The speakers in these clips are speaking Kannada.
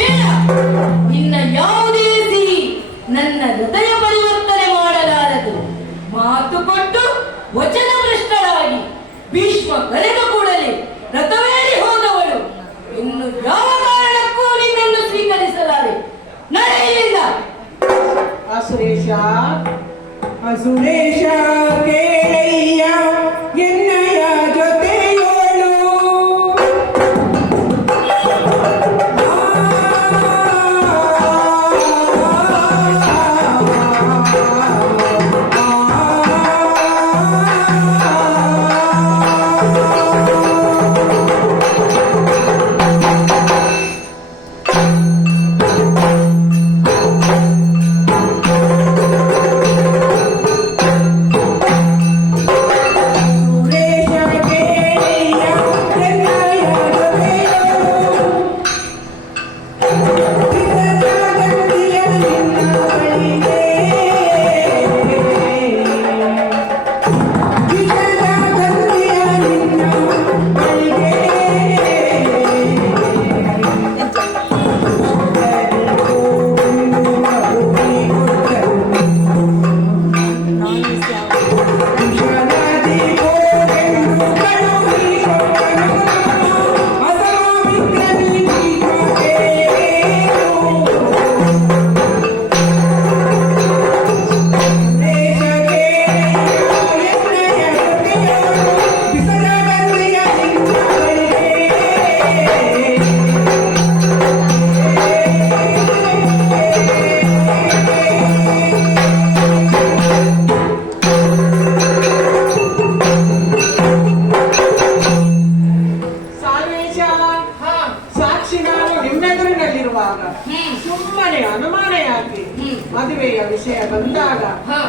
ಬೇಡ. ನಿನ್ನ ಯಾವುದೇ ಸಿಹಿ ನನ್ನ ಹೃದಯ ಪರಿವರ್ತನೆ ಮಾಡಲಾರದು. ಮಾತು ಕೊಟ್ಟು ವಚನ ಭ್ರಷ್ಟಳಾಗಿ ಭೀಷ್ಮ ಕರೆದ ಕೂಡಲೇ ರಥವೇರಿ ಹೋದವಳು ಇನ್ನು ಯಾವ ಕಾರಣಕ್ಕೂ ನಿನ್ನನ್ನು ಸ್ವೀಕರಿಸಲಾರೆ. ನಡೆಯಲಿಲ್ಲ. ಅಸುರೇಶ ಅಸುರೇಶ ಕೇಳಯ್ಯ ಎನ್ನಯ ಜೊತೆಯೋಳು ಸುಮ್ಮನೆ ಅನುಮಾನ ಯಾಕೆ? ಮದುವೆಯ ವಿಷಯ ಬಂದಾಗ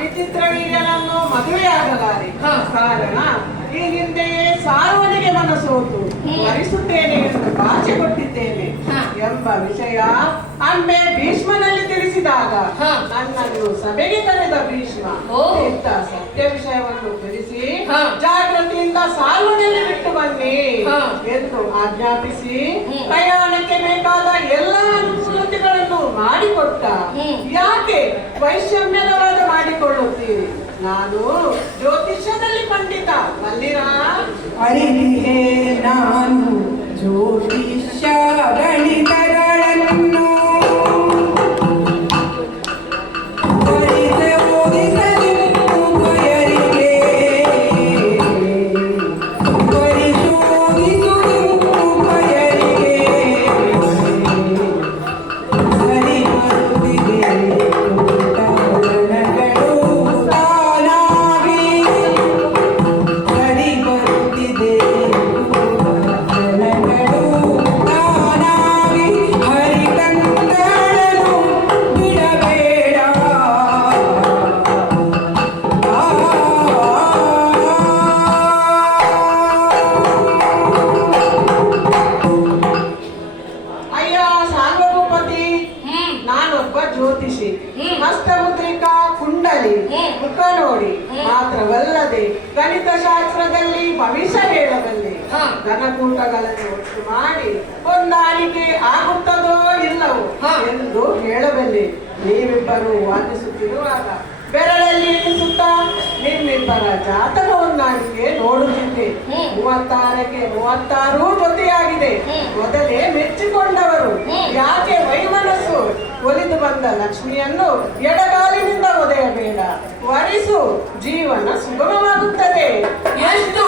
ವಿಚಿತ್ರ ವೀರ್ಯನನ್ನು ಮದುವೆಯಾಗಲಾರೆ. ಕಾರಣ ಈ ಹಿಂದೆಯೇ ಸಾರುವನಿಗೆ ಮನಸೋತು ವರಿಸುತ್ತೇನೆ ಎಂದು ಬಾಚೆ ಕೊಟ್ಟಿದ್ದೇನೆ ಎಂಬ ವಿಷಯ ಅಮ್ಮೆ ಭೀಷ್ಮನಲ್ಲಿ ತಿಳಿಸಿದಾಗ ನನ್ನನ್ನು ಸಭೆಗೆ ಕರೆದ ಭೀಷ್ಮ ಇಂಥ ಸತ್ಯ ವಿಷಯವನ್ನು ತಿಳಿಸಿ ಜಾಗೃತಿಯಿಂದ ಸಾರುವನಲ್ಲಿ ಬಿಟ್ಟು ಬನ್ನಿ ಎಂದು ಆಜ್ಞಾಪಿಸಿ ಪ್ರಯಾಣಕ್ಕೆ ಬೇಕಾದ ಎಲ್ಲ ಅನುಕೂಲತೆಗಳನ್ನು ಮಾಡಿಕೊಟ್ಟ. ಯಾಕೆ ವೈಷಮ್ಯದವಾದ ಮಾಡಿಕೊಳ್ಳುತ್ತೀರಿ? ನಾನು ಜ್ಯೋತಿಷ್ಯದಲ್ಲಿ ಪಂಡಿತ ಅಲ್ಲಿರಾ? ಅರಿಹೇ ನಾನು ಜ್ಯೋತಿಷ್ಯ ಗಣಿತಗಳನ್ನು ಜ್ಯೋತಿಷಿ ಹಸ್ತಮುದ್ರಿಕಾ ಕುಂಡಲಿ ಮುಖ ನೋಡಿ ಮಾತ್ರವಲ್ಲದೆ ಗಣಿತ ಶಾಸ್ತ್ರದಲ್ಲಿ ಭವಿಷ್ಯ ಹೇಳಬಲ್ಲೆ. ಧನಕೂಟಗಳನ್ನು ಒಟ್ಟು ಮಾಡಿ ಹೊಂದಾಣಿಕೆ ಆಗುತ್ತದೋ ಇಲ್ಲವೋ ಎಂದು ಹೇಳಬಲ್ಲೆ. ನೀವಿಬ್ಬರು ವಾದಿಸುತ್ತಿರುವಾಗ ಬೆರಳಲ್ಲಿ ಎಣಿಸುತ್ತಾ ನಿಮ್ಮಿಬ್ಬರ ಜಾತಕ ಹೊಂದಾಣಿಕೆ ನೋಡುತ್ತಿದ್ದೆ. 36ಕ್ಕೆ 36 ಜೊತೆಯಾಗಿದೆ. ಮೊದಲೇ ಮೆಚ್ಚಿಕೊಂಡವರು ಯಾಕೆ ವೈಮನಸ್ಸು? ಒಲಿದು ಬಂದ ಲಕ್ಷ್ಮಿಯನ್ನು ಎಡಗಾಲಿನಿಂದ ಒದೆಯಬೇಡ, ವರಿಸು, ಜೀವನ ಸುಗಮವಾಗುತ್ತದೆ. ಎಷ್ಟು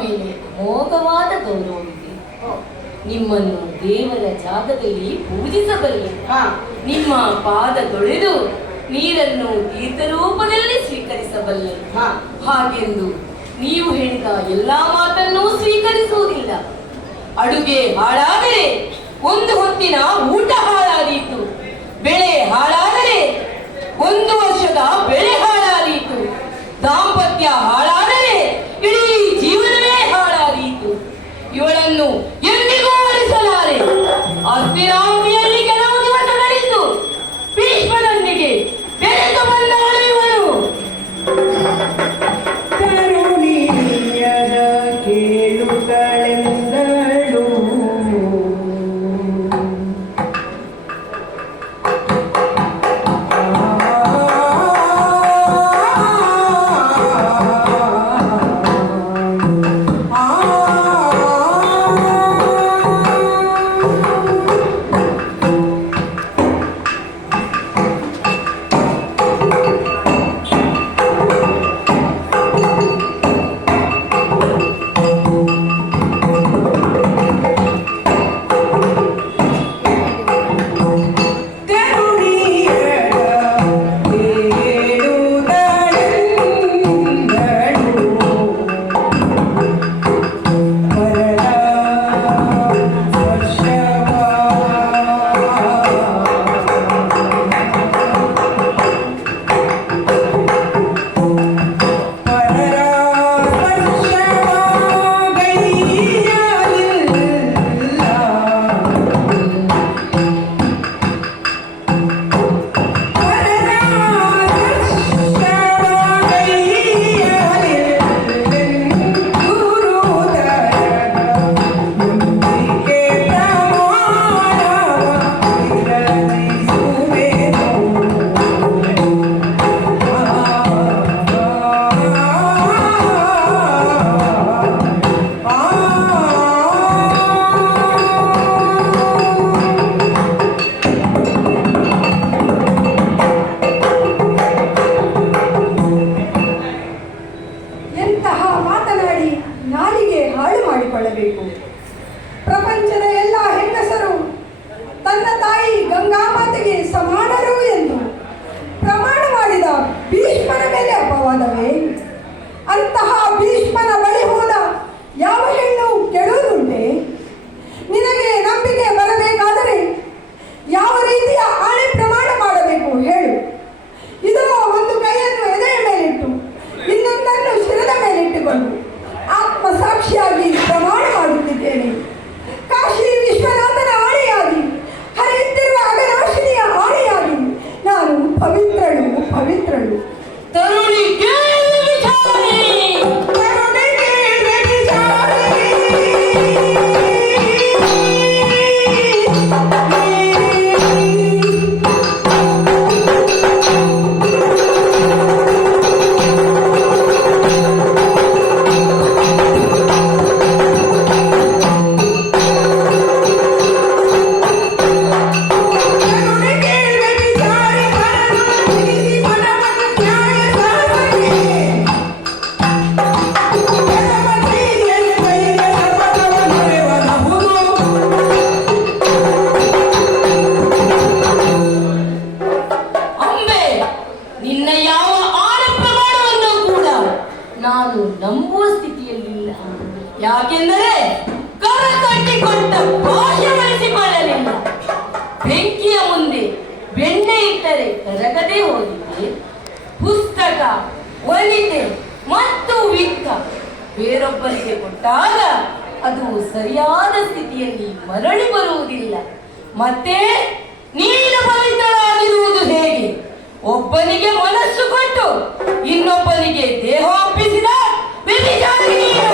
ಮೇಲೆ ಅಮೋಘವಾದ ಗೌರವವಿದೆ. ನಿಮ್ಮನ್ನು ದೇವರ ಜಾಗದಲ್ಲಿ ಪೂಜಿಸಬಲ್ಲೆ. ನಿಮ್ಮ ಪಾದ ತೊಳೆದು ನೀರನ್ನು ತೀರ್ಥರೂಪದಲ್ಲಿ ಸ್ವೀಕರಿಸಬಲ್ಲೆ. ಹಾಗೆಂದು ನೀವು ಹೇಳಿದ ಎಲ್ಲಾ ಮಾತನ್ನೂ ಸ್ವೀಕರಿಸುವುದಿಲ್ಲ. ಅಡುಗೆ ಹಾಳಾದರೆ ಒಂದು ಹೊತ್ತಿನ ಊಟ ಹಾಳಾದೀತು, ಬೆಳೆ ಹಾಳಾದರೆ 1 ವರ್ಷದ ಬೆಳೆ ಹಾಳಾದೀತು, ದಾಂಪತ್ಯ ಹಾಳಾದರೆ ಇಡೀ ಜೀವನವೇ ಹಾಳಾದೀತು. ಇವಳನ್ನು ಎಂದಿಗೂ ಉಳಿಸಲಾರೆ. ಅಸ್ಥಿರಾಂತಿಯಲ್ಲಿ ಕೆಲವು ದಿವಸಗಳಿದ್ದು ಭೀಷ್ಮನೊಂದಿಗೆ ಬೆರೆತು ಬಂದವಳು ಇವಳು. ಕರುಣಿಯದ ಕೇಳುಗಳೆಂದಳು. ಪ್ರಪಂಚದ ಎಲ್ಲ ಹೆಂಗಸರು ತನ್ನ ತಾಯಿ ಗಂಗಾಮಾತೆಗೆ ಸಮಾನರು ಎಂದು ಪ್ರಮಾಣ ಮಾಡಿದ ಭೀಷ್ಮನ ಮೇಲೆ ಅಪವಾದವೇ? ಅಂತಹ ಭೀಷ್ಮನ ಬಳಿ ಹೋದ ಯಾವ ಹೆಣ್ಣು ಕೆಡುವುದುಂಟೆ? ನಿನಗೆ ನಂಬಿಕೆ ಬರಬೇಕಾದರೆ ಯಾವ ರೀತಿಯ ಆಣೆ ಪ್ರಮಾಣ ಮಾಡಬೇಕು ಹೇಳು. ಇದೋ ಒಂದು ಕೈಯನ್ನು ಎದೆಯ ಮೇಲಿಟ್ಟು ಇನ್ನೊಂದನ್ನು ಶಿರದ ಮೇಲಿಟ್ಟುಕೊಂಡು ಆತ್ಮಸಾಕ್ಷಿಯಾಗಿ ಪ್ರಮಾಣ ಮಾಡುತ್ತಿದ್ದೇನೆ. ಕಾಶಿ ವಿಶ್ವನಾಥನ ಆಣೆಯಾಗಿ, ಹರಿಯುತ್ತಿರುವ ಅಗನಾಶಿನಿಯ ಆಣೆಯಾಗಿ ನಾನು ಪವಿತ್ರಳು ಪವಿತ್ರಳು. ತರುಣಿ ಕೇಳಿ ವಿಚಾರಿ, ತರುಣಿ ಕೇಳಿ ವಿಚಾರಿ. ಅಂಬೆ, ನಿನ್ನ ಯಾವ ಆಣ ಪ್ರಮಾಣವನ್ನು ಕೂಡ ನಾನು ನಂಬುವ ಸ್ಥಿತಿಯಲ್ಲಿಲ್ಲ. ಯಾಕೆಂದರೆ ಕರ ಕಟ್ಟಿಕೊಟ್ಟ ಭಾಷೆ ಬಳಸಿಕೊಳ್ಳಲಿಲ್ಲ. ಬೆಂಕಿಯ ಮುಂದೆ ಬೆಣ್ಣೆ ಇಟ್ಟರೆ ಕರಗದೆ ಹೋಗಿದೆ. ಪುಸ್ತಕ, ವನಿತೆ ಮತ್ತು ವಿತ್ತ ಬೇರೊಬ್ಬರಿಗೆ ಕೊಟ್ಟಾಗ ಅದು ಸರಿಯಾದ ಸ್ಥಿತಿಯಲ್ಲಿ ಮರಳಿ ಬರುವುದಿಲ್ಲ. ಮತ್ತೆ ನೀನು ಪವಿತ್ರರಾಗಿರುವುದು ಹೇಗೆ? ಒಬ್ಬನಿಗೆ ಮನಸ್ಸು ಕೊಟ್ಟು ಇನ್ನೊಬ್ಬನಿಗೆ ದೇಹ ಒಪ್ಪಿಸಿದ ವ್ಯಭಿಚಾರಿಣಿಯ